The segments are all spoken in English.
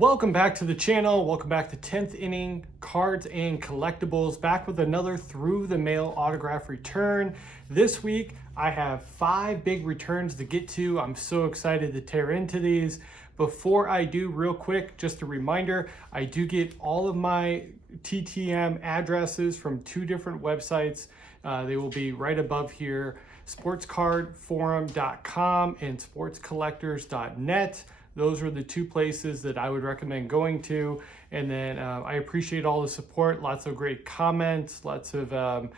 Welcome back to the channel. Welcome back to 10th Inning Cards and Collectibles, back with another through the mail autograph return. This week I have 5 big returns to get to. I'm so excited to tear into these. Before I do, real quick, just a reminder, I do get all of my TTM addresses from 2 different websites. They will be right above here, sportscardforum.com and sportscollectors.net. Those are the 2 places that I would recommend going to. And then I appreciate all the support, lots of great comments, lots of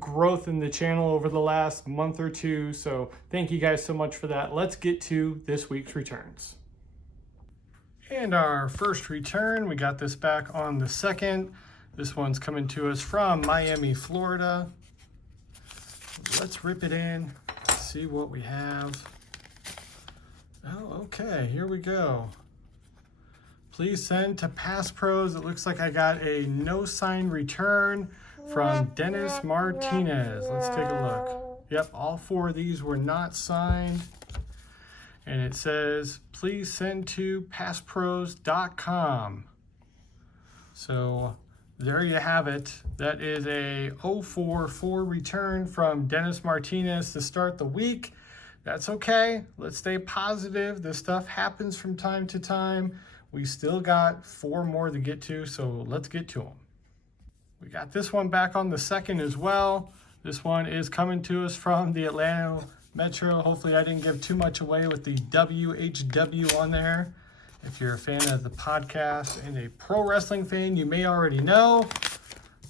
growth in the channel over the last month or 2. So thank you guys so much for that. Let's get to this week's returns. And our first return, we got this back on the 2nd. This one's coming to us from Miami, Florida. Let's rip it in, see what we have. Oh, okay, here we go. Please send to Pass Pros. It looks like I got a no sign return from Dennis Martinez. Let's take a look. Yep, all 4 of these were not signed. And it says, please send to passpros.com. So there you have it. That is a 044 return from Dennis Martinez to start the week. That's okay. Let's stay positive. This stuff happens from time to time. We still got 4 more to get to, so let's get to them. We got this one back on the 2nd as well. This one is coming to us from the Atlanta Metro. Hopefully I didn't give too much away with the WHW on there. If you're a fan of the podcast and a pro wrestling fan, you may already know,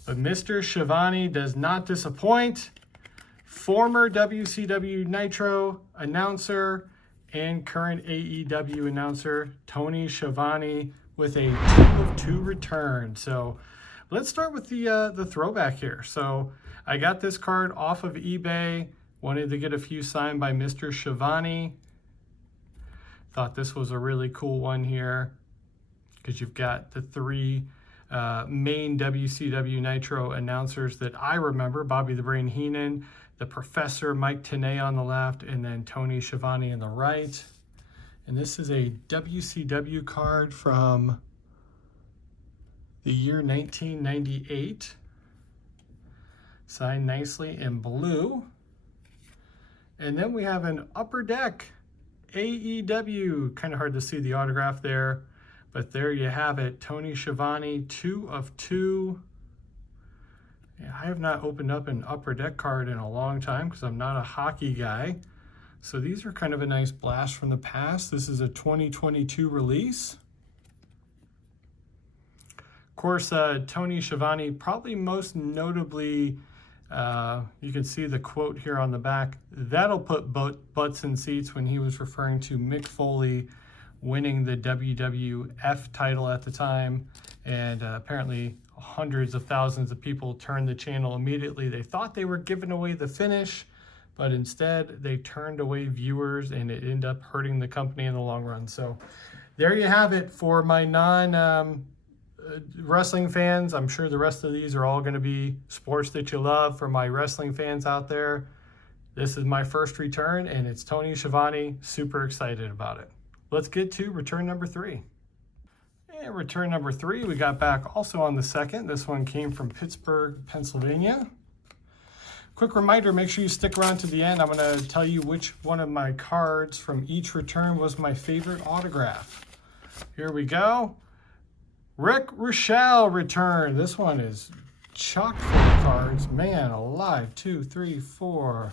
but Mr. Shani does not disappoint. Former WCW Nitro announcer and current AEW announcer, Tony Schiavone, with a 2 of 2 return. So let's start with the throwback here. So I got this card off of eBay, wanted to get a few signed by Mr. Schiavone. Thought this was a really cool one here because you've got the 3 main WCW Nitro announcers that I remember: Bobby the Brain Heenan, the Professor Mike Tenay on the left, and then Tony Schiavone on the right. And this is a WCW card from the year 1998, signed nicely in blue. And then we have an Upper Deck AEW, kind of hard to see the autograph there, but there you have it. Tony Schiavone, 2 of 2. Yeah, I have not opened up an Upper Deck card in a long time because I'm not a hockey guy. So these are kind of a nice blast from the past. This is a 2022 release. Of course, Tony Schiavone, probably most notably, you can see the quote here on the back, "That'll put butts in seats," when he was referring to Mick Foley winning the WWF title at the time. And apparently hundreds of thousands of people turned the channel immediately. They thought they were giving away the finish, but instead they turned away viewers, and it ended up hurting the company in the long run. So there you have it for my wrestling fans. I'm sure the rest of these are all going to be sports that you love. For my wrestling fans out there, this is my first return, and it's Tony Schiavone. Super excited about it. Let's get to return number 3. And return number 3 we got back also on the 2nd. This one came from Pittsburgh, Pennsylvania. Quick reminder, make sure you stick around to the end. I'm going to tell you which one of my cards from each return was my favorite autograph. Here we go. Rashelle return. This one is chock full of cards. Man alive. 2, 3, 4,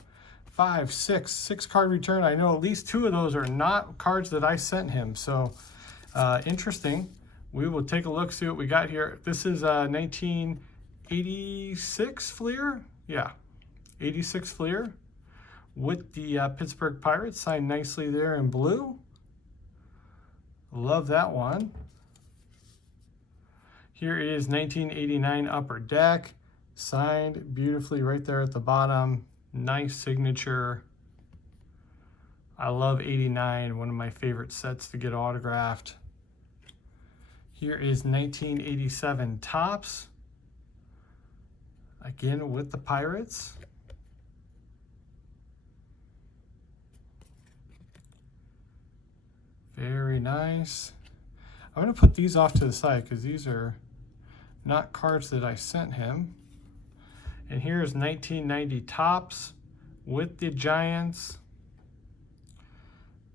5, 6 card return. I know at least 2 of those are not cards that I sent him. So interesting. We will take a look, see what we got here. This is 1986 Fleer. Yeah, 86 Fleer with the Pittsburgh Pirates, signed nicely there in blue. Love that one. Here is 1989 Upper Deck, signed beautifully right there at the bottom. Nice signature. I love 89, one of my favorite sets to get autographed. Here is 1987 Topps, again with the Pirates. Very nice. I'm going to put these off to the side because these are not cards that I sent him. And here's 1990 Topps with the Giants.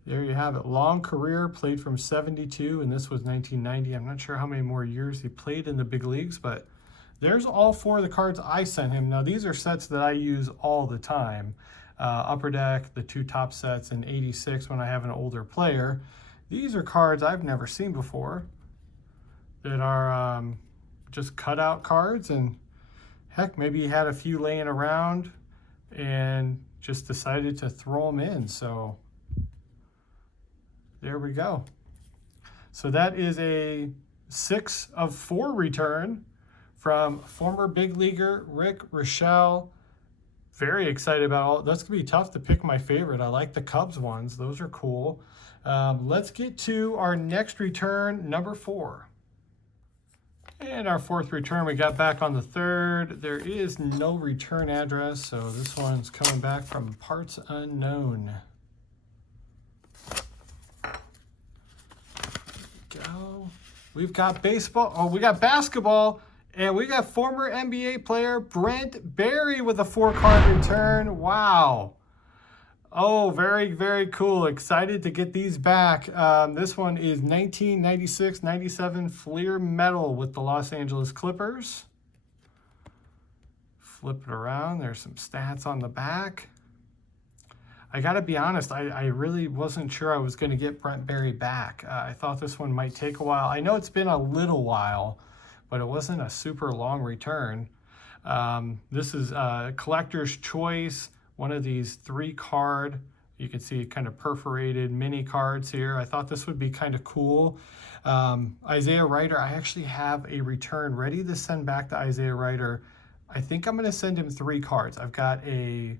There you have it. Long career, played from 72, and this was 1990. I'm not sure how many more years he played in the big leagues, but there's all 4 of the cards I sent him. Now, these are sets that I use all the time. Upper Deck, the 2 top sets, and 86 when I have an older player. These are cards I've never seen before that are just cutout cards, and heck, maybe he had a few laying around and just decided to throw them in. So there we go. So that is a 6 of 4 return from former big leaguer Rick Rashelle. Very excited about all. That's gonna be tough to pick my favorite. I like the Cubs ones. Those are cool. Let's get to our next return, number 4. And our 4th return, we got back on the 3rd. There is no return address, so this one's coming back from parts unknown. Go. We've got baseball. Oh, we got basketball. And we got former NBA player Brent Barry with a 4-card return. Wow. Oh, very, very cool. Excited to get these back. This one is 1996-97 Fleer Metal with the Los Angeles Clippers. Flip it around. There's some stats on the back. I got to be honest, I really wasn't sure I was going to get Brent Barry back. I thought this one might take a while. I know it's been a little while, but it wasn't a super long return. This is Collector's Choice, one of these 3-card, you can see kind of perforated mini cards here. I thought this would be kind of cool. Isaiah Ryder, I actually have a return ready to send back to Isaiah Ryder. I think I'm going to send him 3 cards. I've got a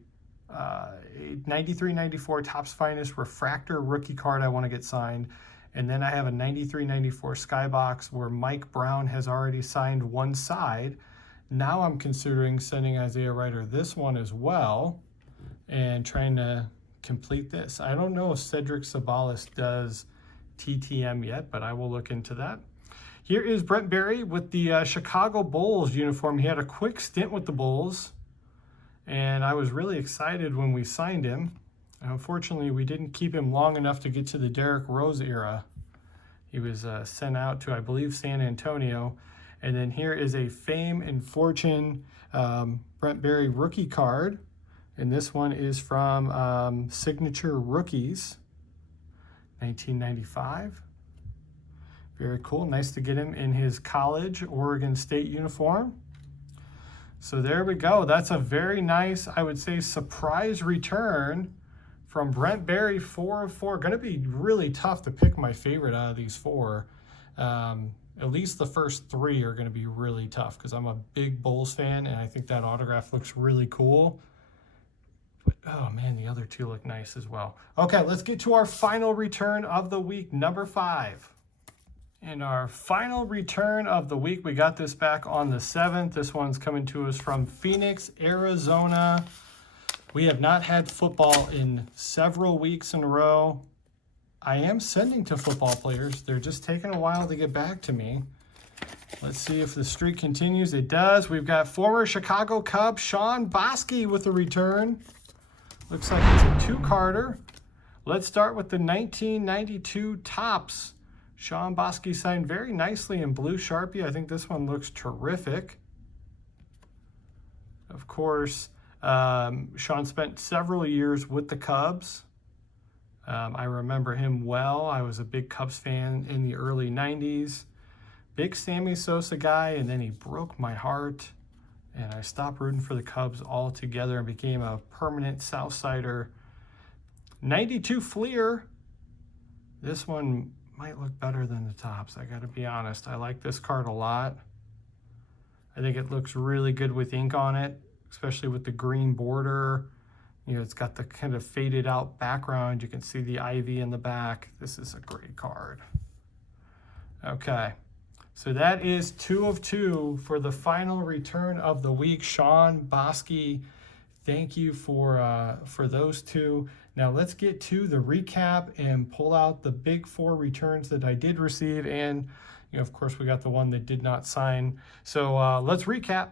93-94 Topps Finest Refractor rookie card I want to get signed. And then I have a 93-94 Skybox where Mike Brown has already signed one side. Now I'm considering sending Isaiah Ryder this one as well and trying to complete this. I don't know if Cedric Sabalas does TTM yet, but I will look into that. Here is Brent Barry with the Chicago Bulls uniform. He had a quick stint with the Bulls, and I was really excited when we signed him. Unfortunately, we didn't keep him long enough to get to the Derrick Rose era. He was sent out to, I believe, San Antonio. And then here is a Fame and Fortune Brent Barry rookie card. And this one is from Signature Rookies, 1995. Very cool. Nice to get him in his college Oregon State uniform. So there we go. That's a very nice, I would say, surprise return from Brent Barry, 4 of 4. Going to be really tough to pick my favorite out of these 4. At least the first 3 are going to be really tough because I'm a big Bulls fan, and I think that autograph looks really cool. But, oh, man, the other 2 look nice as well. Okay, let's get to our final return of the week, number 5. And our final return of the week, we got this back on the 7th. This one's coming to us from Phoenix, Arizona. We have not had football in several weeks in a row. I am sending to football players. They're just taking a while to get back to me. Let's see if the streak continues. It does. We've got former Chicago Cub Shan Bosi with a return. Looks like it's a 2-carder. Let's start with the 1992 Topps. Shan Bosi signed very nicely in blue Sharpie. I think this one looks terrific. Of course, Sean spent several years with the Cubs. I remember him well. I was a big Cubs fan in the early 90s. Big Sammy Sosa guy, and then he broke my heart. And I stopped rooting for the Cubs altogether and became a permanent Southsider. 92 Fleer. This one might look better than the Topps, I gotta be honest. I like this card a lot. I think it looks really good with ink on it, especially with the green border. You know, it's got the kind of faded out background. You can see the ivy in the back. This is a great card. Okay, so that is 2 of 2 for the final return of the week. Shan Bosi, thank you for those 2. Now let's get to the recap and pull out the big 4 returns that I did receive. And of course, we got the one that did not sign. So let's recap.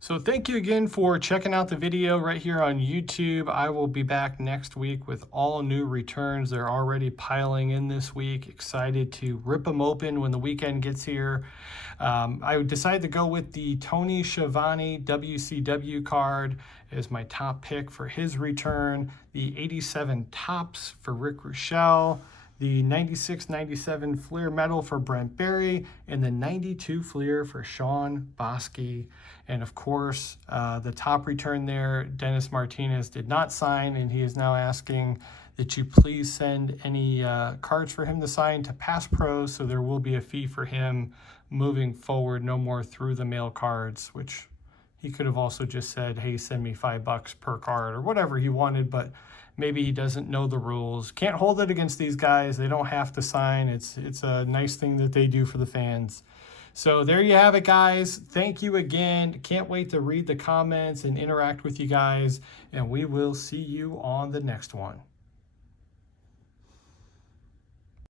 So thank you again for checking out the video right here on YouTube. I will be back next week with all new returns. They're already piling in this week. Excited to rip them open when the weekend gets here. I decided to go with the Tony Schiavone WCW card as my top pick for his return. The 87 Topps for Rick Rashelle. The 96-97 Fleer Medal for Brent Barry, and the 92 Fleer for Shan Bosi. And of course, the top return there, Dennis Martinez did not sign, and he is now asking that you please send any cards for him to sign to Pass Pros, so there will be a fee for him moving forward, no more through the mail cards, which he could have also just said, hey, send me $5 per card or whatever he wanted, but maybe he doesn't know the rules. Can't hold it against these guys. They don't have to sign. It's a nice thing that they do for the fans. So there you have it, guys. Thank you again. Can't wait to read the comments and interact with you guys, and we will see you on the next one.